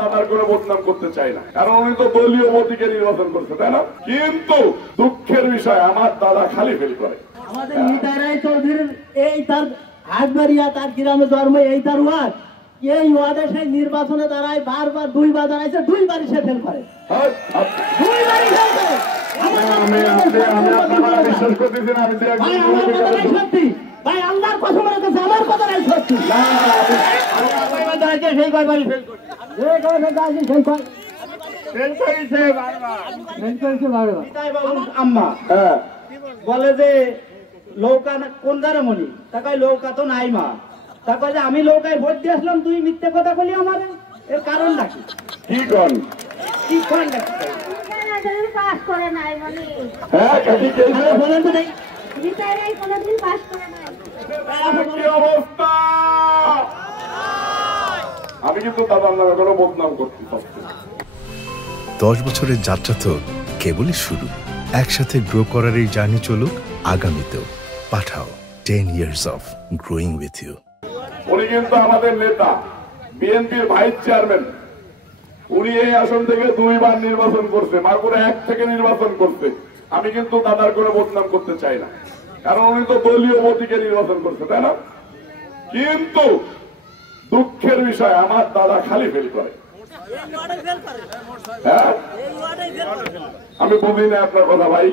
দাদার করে বদনাম করতে চাই না, কারণ উনি তো দলীয় মতিকে নির্বাচন করছে, তাই না? কিন্তু দুঃখের বিষয় আমার দাদা খালি ফেল করে। আমাদের নিতাই চৌধুরীর এই তার হাটবাড়িয়া, তার গ্রামে জন্ম, এই তার ওয়ার্ড, এই ওয়ার্ডে সেই নির্বাচনে দাঁড়ায় বারবার দুইবার দাঁড়াইছে, দুইবারই সে ফেল করে, দুইবারই ফেল করে। বিশ্বাস করতেছি না, আমি সত্যি ভাই, আল্লাহর কথা মনে করছে, আমার কথা নাই সত্যি। সেই কয়বারই ফেল করে, আম্মা বলে যে লৌকা কোন দারামণি, তাকাই লৌকা তো নাই মা, তাকাই যে আমি লৌকায় ভোট দিয়ে আসলাম, তুই মিথ্যে কথা বলি আমার, এর কারণ নাকি? কি কন কি করেন পাস করে নাই মানে বলেন তো নেই নিতাই কোনদিন পাস করে নাই। অবস্থা। আমি কিন্তু দাদার নামে কোনো বদনাম করতে পারছি না। 10 বছরের যাত্রা তো কেবলই শুরু। একসাথে গ্রো করার এই জার্নি চলুক আগামীতেও। পাঠাও 10 years of growing with you। উনি কিন্তু আমাদের নেতা, বিএনপির ভাইস চেয়ারম্যান। উনি এই আসন থেকে 2 বার নির্বাচন করছে, মাগুরা 1 থেকে নির্বাচন করছে। আমি কিন্তু দাদার করে বদনাম করতে চাই না, কারণ উনি তো দলীয় মতিকে নির্বাচন করছে, তাই না? কিন্তু দুঃখের বিষয় আমার দাদা খালি ফেল করে। হ্যাঁ, আমি বুঝি না আপনার কথা ভাই।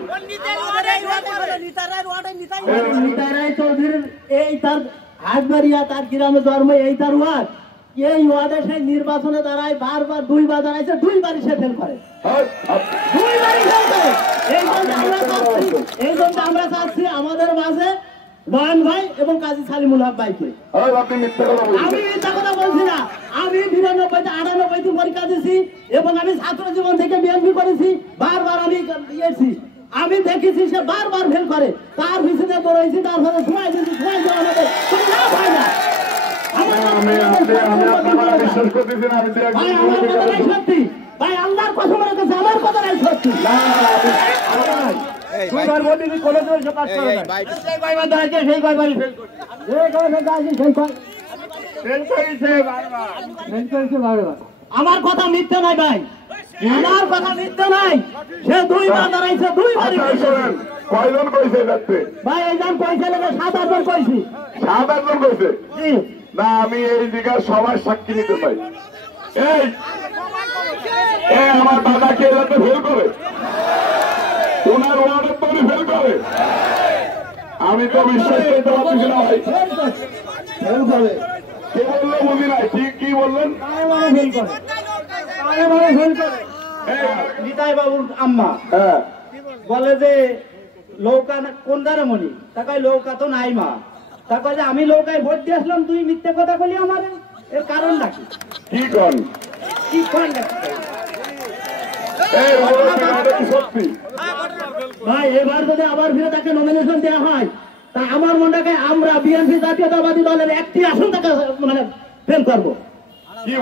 নিতাই চৌধুরীর এই তার হাটবাড়িয়া, তার গ্রামে জন্ম, এই তার ওয়ার্ড, এই ওয়ার্ডে সেই নির্বাচনে দাঁড়ায় বারবার দুইবার দাঁড়াইছে, দুইবারই সে ফেল করে, দুইবারই ফেল করে। এই জন্য আমরা চাচ্ছি আমাদের মাঝে নয়ন ভাই এবং কাজী সালিমুল হক ভাইকে। আপনি মিথ্যা কথা বলছেন। আমি মিথ্যা কথা বলছি না, আমি 99-98 পরীক্ষা দিয়েছি এবং আমি ছাত্র জীবন থেকে বিএনপি করেছি, বারবার আমি দিয়েছি, আমি দেখেছি সে বারবার ফেল করে, তার পিছনে দৌড়াইছি, তার সাথে সময় দিয়েছি, সময় দেওয়া আমাদের কোনো লাভ হয় না। বিশ্বাস করতেছি না, আমি ভাই আমার কথা নাই সত্যি ভাই, আল্লাহর কথা মনে করছে, আমার কথা নাই সত্যি। আমার কথা মিথ্যে নাই ভাই, আমার কথা মিথ্যে নাই, সে 2 বার দাঁড়াইছে, 2 বারই কয়জন কইছে যাচ্ছে ভাই, এই জন পয়সা লেগে 7-8 জন কইছি। 7-8 জন কইছে না, আমি এই দিকে সবার সাক্ষী নিতে চাই। এই আমার দাদাকে যাতে ফেল করে, ওনার ওয়ার্ডের তো উনি ফেল করে, আমি তো বিশ্বাস করতে পারছি না ভাই। কে বললো বুঝি নাই, কি বললেন? নিতাই বাবুর আম্মা বলে যে লৌকা কোন দারামণি, তাকাই লৌকা তো নাই মা, তাকাই যে আমি লৌকায় ভোট দিয়ে আসলাম, তুই মিথ্যে কথা বলি আমার, এর কারণ নাকি? কি কন কি করেন সত্যি ভাই? এবার যদি আবার ফিরে তাকে নমিনেশন দেওয়া হয়, তা আমার মনটাকে আমরা বিএনপি জাতীয়তাবাদী দলের একটি আসন তাকে মানে ফেল করবো,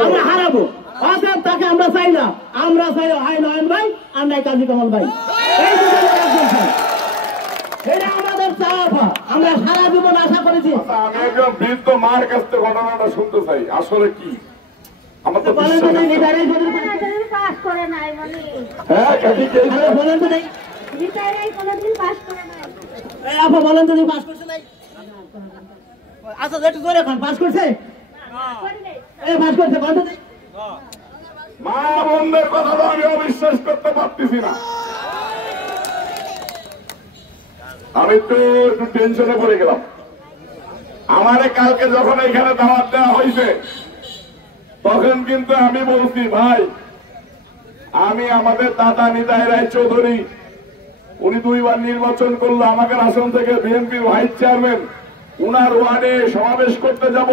আমরা হারাবো। অতএব তাকে আমরা চাই না, আমরা চাই হয় নয়ন ভাই আর নাই কাজী কামাল ভাই, এই দুজনের একজন চাই। এটা আমাদের চাওয়া, আমরা সারা জীবন আশা করেছি। আমি একজন বৃদ্ধ মার কাছ থেকে ঘটনাটা শুনতে চাই, আসলে কি? আমার তো পাস করে নাই মানে বলেন তো নেই নিতাই কোনদিন পাস করে নাই। আপা বলেন তো পাস করছে নাই? আচ্ছা একটু জোরে এখন, পাস করছে? পাস করছে, বন্ধ নেই। মা বোনদের কথা তো আমি অবিশ্বাস করতে পারতেছি না। আমি তো একটু টেনশনে পড়ে গেলাম। আমারে কালকে যখন এখানে দাওয়াত দেওয়া হয়েছে, তখন কিন্তু আমি বলছি ভাই, আমি আমাদের দাদা নিতাই রায়চৌধুরী, উনি 2 বার নির্বাচন করলো, আমাকে আসন থেকে বিএনপির ভাইস চেয়ারম্যান, উনার ওয়ার্ডে সমাবেশ করতে যাব,